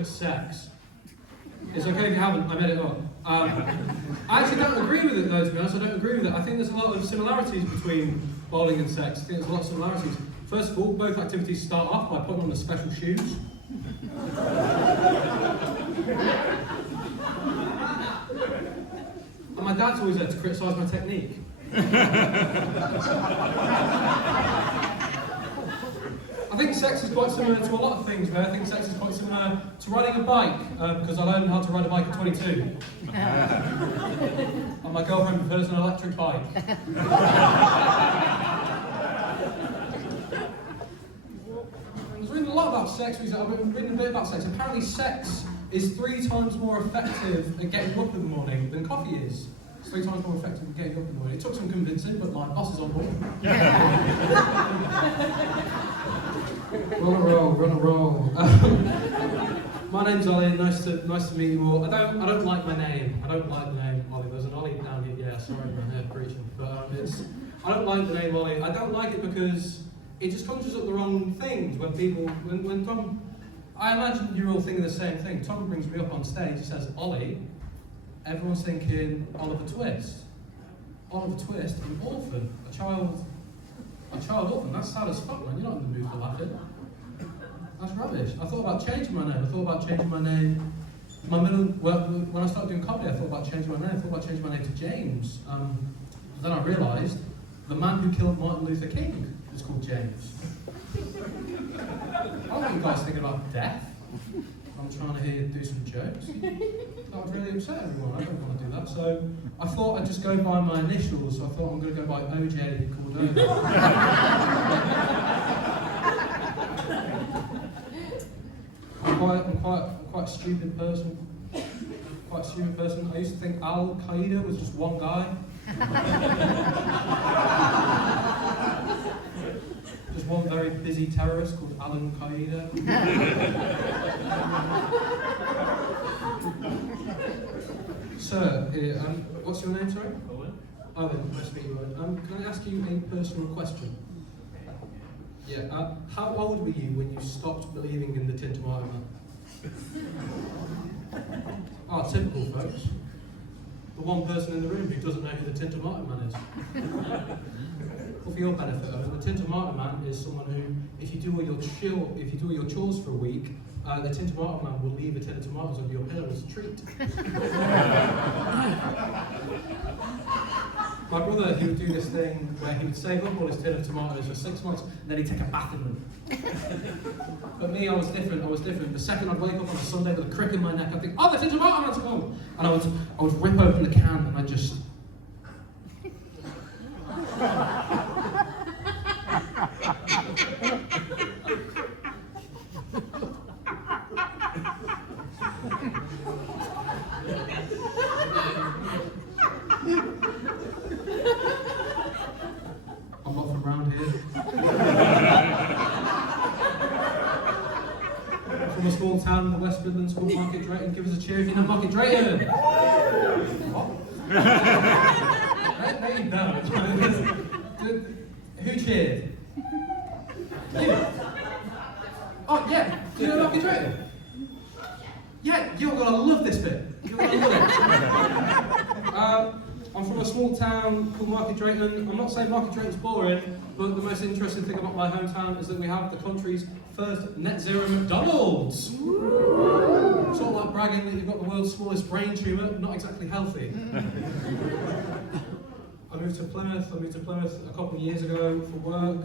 at sex. It's okay if you haven't, I made it up. I actually don't agree with it though, to be honest. I don't agree with it. I think there's a lot of similarities between bowling and sex. I think there's a lot of similarities. First of all, both activities start off by putting on the special shoes. And my dad's always there to criticise my technique. I think sex is quite similar to a lot of things, but I think sex is quite similar to riding a bike, because I learned how to ride a bike at 22. And my girlfriend prefers an electric bike. I was reading a lot about sex recently. I've been reading a bit about sex. Apparently sex is 3 times more effective at getting up in the morning than coffee is. It's 3 times more effective at getting up in the morning. It took some convincing, but my boss is on board. Run a roll. My name's Oli. Nice to meet you all. I don't like my name. I don't like the name Oli. There's an Oli down here. Yeah, sorry, my head preaching. But I don't like the name Oli. I don't like it because it just conjures up the wrong things when people when Tom. I imagine you're all thinking the same thing. Tom brings me up on stage. He says Oli. Everyone's thinking Oliver Twist. Oliver Twist, an orphan, a child orphan. That's sad as fuck, man. You're not in the mood for laughing. That's rubbish. I thought about changing my name. When I started doing comedy, I thought about changing my name. I thought about changing my name to James. Then I realised the man who killed Martin Luther King is called James. I don't want you guys thinking about death. I'm trying to hear you do some jokes. That would really upset everyone. I don't want to do that. So I thought I'd just go by my initials. So I thought I'm going to go by Oli Cordova. I'm quite a stupid person. I used to think Al Qaeda was just one guy. Just one very busy terrorist called Alan Qaeda. Sir, what's your name, sorry? Owen. Owen, nice to meet you, Owen. Can I ask you a personal question? Yeah. How old were you when you stopped believing in the Tin Tomato Man? Typical, folks. The one person in the room who doesn't know who the Tin Tomato Man is. Well, for your benefit, Owen, the Tin Tomato Man is someone who, if you do all your chores for a week, the Tin Tomato Man will leave a tin of tomatoes under your pillow as a treat. My brother, he would do this thing where he would save up all his tin of tomatoes for 6 months, and then he'd take a bath in them. But me, I was different. The second I'd wake up on a Sunday with a crick in my neck, I'd think, oh, the Tin Tomato Man's home! And I would rip open the can, and I'd just... I'm not from around here. From a small town in the West Midlands called Market Drayton. Give us a cheer if you know Market Drayton. What? No, you don't. Who cheered? You? Oh, yeah. Do you know Market Drayton? Yeah, you're gonna love this bit. You're gonna love it. I'm from a small town called Market Drayton. I'm not saying Market Drayton's boring, but the most interesting thing about my hometown is that we have the country's first net zero McDonald's. Sort of like bragging that you've got the world's smallest brain tumour, not exactly healthy. I moved to Plymouth a couple of years ago for work.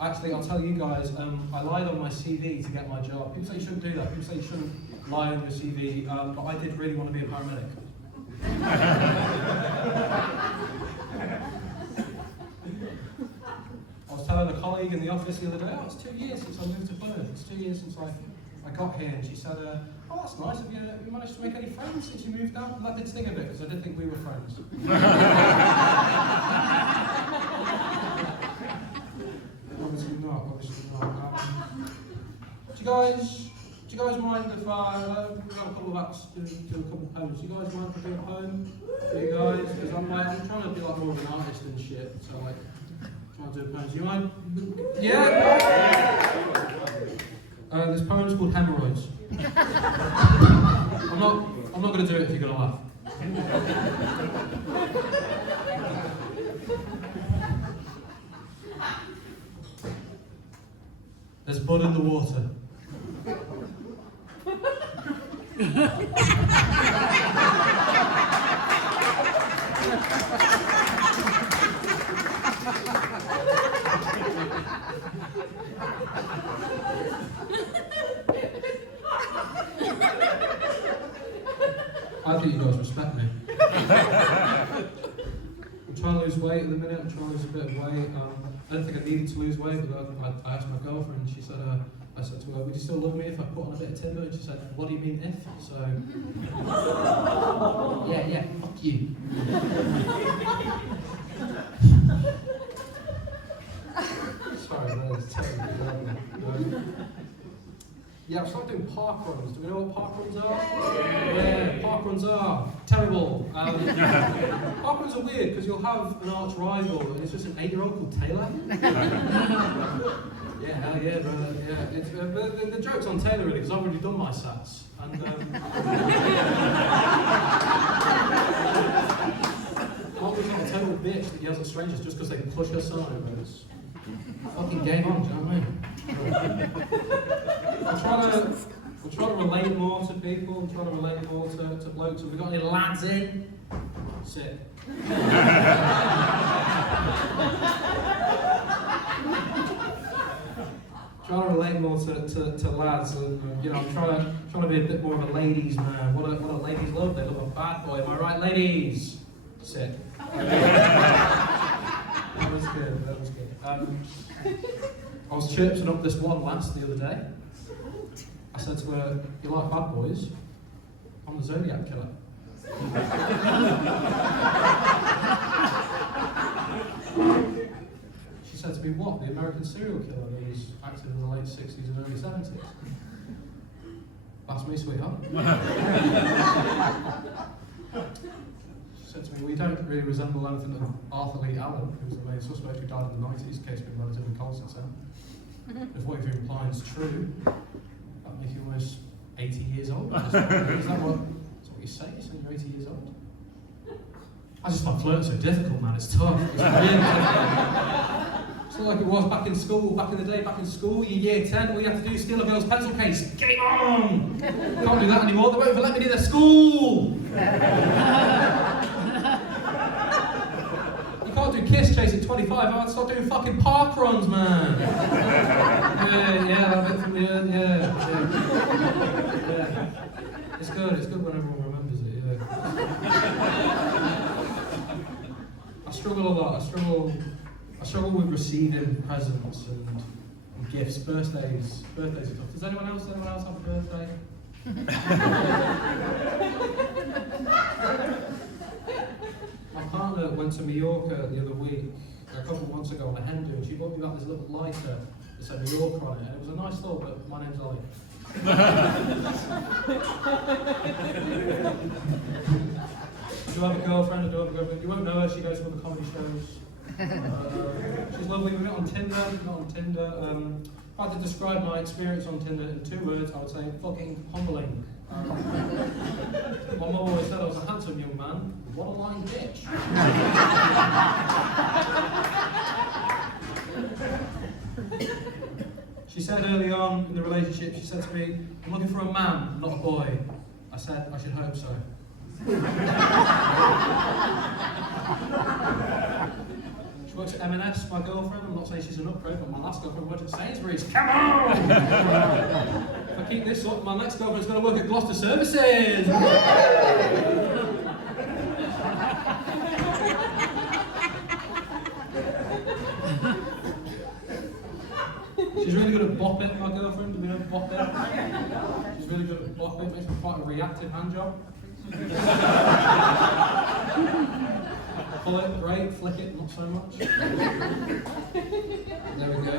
Actually, I'll tell you guys, I lied on my CV to get my job. People say you shouldn't do that. People say you shouldn't lie on your CV, but I did really want to be a paramedic. I was telling a colleague in the office the other day, it's 2 years since I moved to Plymouth. It's 2 years since I got here, and she said, oh, that's nice. Have you managed to make any friends since you moved out? And that did sting a bit, because I didn't think we were friends. Obviously not. Do you guys mind if we have a couple of acts do a couple of poems? Do you guys mind if I do a poem? Do you guys? Because I'm trying to be like more of an artist and shit. So like, trying to do a poem. Do you mind? Yeah. This poem's called Hemorrhoids. I'm not going to do it if you're going to laugh. There's blood in the water. I think you guys respect me. I'm trying to lose weight at the minute. I'm trying to lose a bit of weight. I don't think I needed to lose weight, but I asked my girlfriend. She said, I said to her, "Would you still love me if I put on a bit of timber?" And she said, "What do you mean if?" So, yeah, fuck you. Sorry, that was terrible. Yeah, I'm starting doing park runs. Do we know what park runs are? Yeah, park runs are terrible. Park runs are weird because you'll have an arch rival and it's just an 8-year-old called Taylor. Yeah, hell yeah, brother. Yeah, it's, but the joke's on Taylor really because I've already done my sats. And Mark not a total bitch that yells at strangers just because they can push her side. Fucking game on, do you know what I mean? I'm trying to relate more to people. I'm trying to relate more to blokes. Have we got any lads in? Sick. Trying to relate more to lads, and you know, I'm trying to be a bit more of a ladies' man. What do ladies love? They love a bad boy. Am I right, ladies? Sick. That was good. That was good. I was chirping up this one lass the other day. I said to her, "You like bad boys? I'm the Zodiac killer." She said to me, "What? The American serial killer that was active in the late 60s and early 70s?" That's me, sweetheart. She said to me, "We don't really resemble anything of Arthur Lee Allen, who was the main suspect who died in the 90s, case being relatively cold since then. If what you're implying is true, that makes you almost 80 years old." Is that what you say? You're 80 years old? I just find flirting so difficult, man. It's tough. It's really difficult. It's not like it was back in school, back in the day, back in school, year 10, all you have to do is steal a girl's pencil case. Game on! Can't do that anymore. They won't even let me near their school. You can't do kiss chase at 25. I have to start doing fucking park runs, man. Yeah, that bit from the earth, yeah. It's good when everyone remembers it, yeah. I struggle a lot. I struggle with receiving presents and gifts. Birthdays are tough. Does anyone else have a birthday? My partner went to Mallorca the other week, a couple of months ago on a hen do, and she bought me back this little lighter that said Mallorca on it, and it was a nice thought, but my name's Oli. Do you have a girlfriend or do you have a girlfriend? You won't know her, she goes to other comedy shows. She's lovely. We met on Tinder. If I had to describe my experience on Tinder in 2 words, I would say fucking humbling. My mum always said I was a handsome young man. What a lying bitch. She said early on in the relationship, she said to me, "I'm looking for a man, not a boy." I said, "I should hope so." She works at M&S, my girlfriend. I'm not saying she's an upgrade, but my last girlfriend worked at Sainsbury's. Come on! If I keep this up, my next girlfriend's going to work at Gloucester Services. She's really good at bopping, my girlfriend. Do we know bopping? She's really good at bopping. Makes me quite a reactive hand job. Pull it, great. Flick it, not so much. There we go.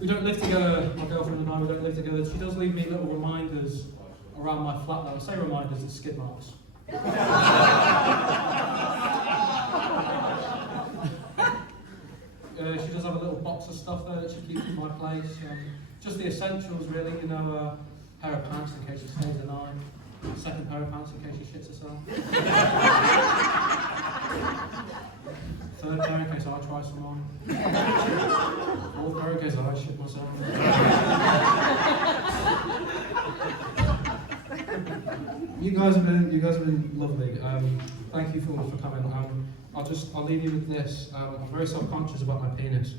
We don't live together, my girlfriend and I, we don't live together. She does leave me little reminders around my flat though. I say reminders, it's skid marks. She does have a little box of stuff there that she keeps in my place. Just the essentials really, you know, a pair of pants in case she stays the night, a second pair of pants in case she shits herself. Third pair in case I try some on. Fourth pair in case I shit myself. You guys have been lovely. Thank you for coming. I'll leave you with this. I'm very self-conscious about my penis.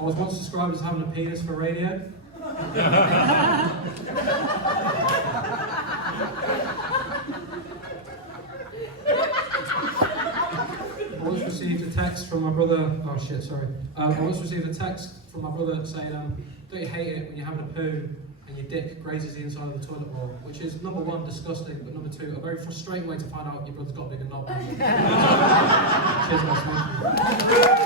I was once described as having a penis for radio. I once received a text from my brother. Oh shit, sorry. I once received a text from my brother saying, "Don't you hate it when you're having a poo and your dick grazes the inside of the toilet bowl?" Which is number one, disgusting, but number two, a very frustrating way to find out your brother's got a bigger knob. Cheers, guys. Thank you.